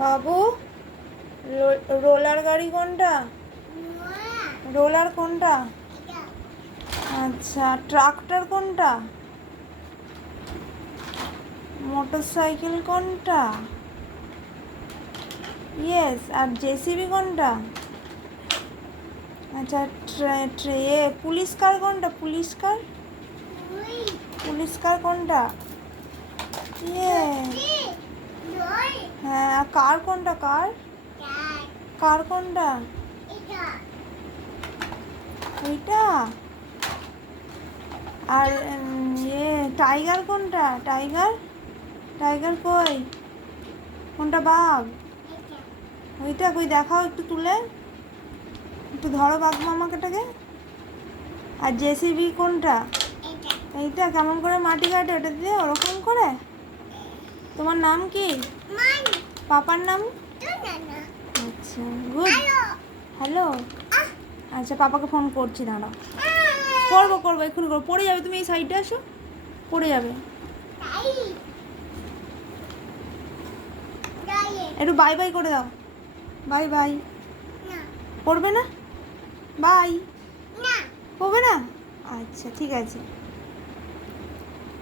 বাবু, roller গাড়ি কোনটা? Roller কোনটা? আচ্ছা, ট্রাক্টর কোনটা? মোটরসাইকেল কোনটা? ইয়েস। আর জেসিবি কোনটা? আচ্ছা, পুলিশ কার কোনটা? পুলিশ কার? পুলিশ কার কোনটা? ইয়ে। হ্যাঁ, আর কার কোনটা? কার কার কোনটা? ওইটা। আর টাইগার কোনটা? টাইগার টাইগার কই? কোনটা বাঘ? ওইটা কই, দেখাও একটু তুলে, একটু ধরো বাঘ মামাটাকে। আর জেসিবি কোনটা? এইটা। কেমন করে মাটি কাটে ওটা দিয়ে? ওরকম করে। তোমার নাম কি? পাপার নাম? আচ্ছা, গুড। হ্যালো। আচ্ছা, পাপাকে ফোন করছি, দাঁড়াও। করবো এক্ষুনি করবো। পড়ে যাবে, তুমি এই সাইডে আসো, পড়ে যাবে। একটু বাই বাই করে দাও। Bye bye. করবে না? বাই। করবে না? আচ্ছা, ঠিক আছে।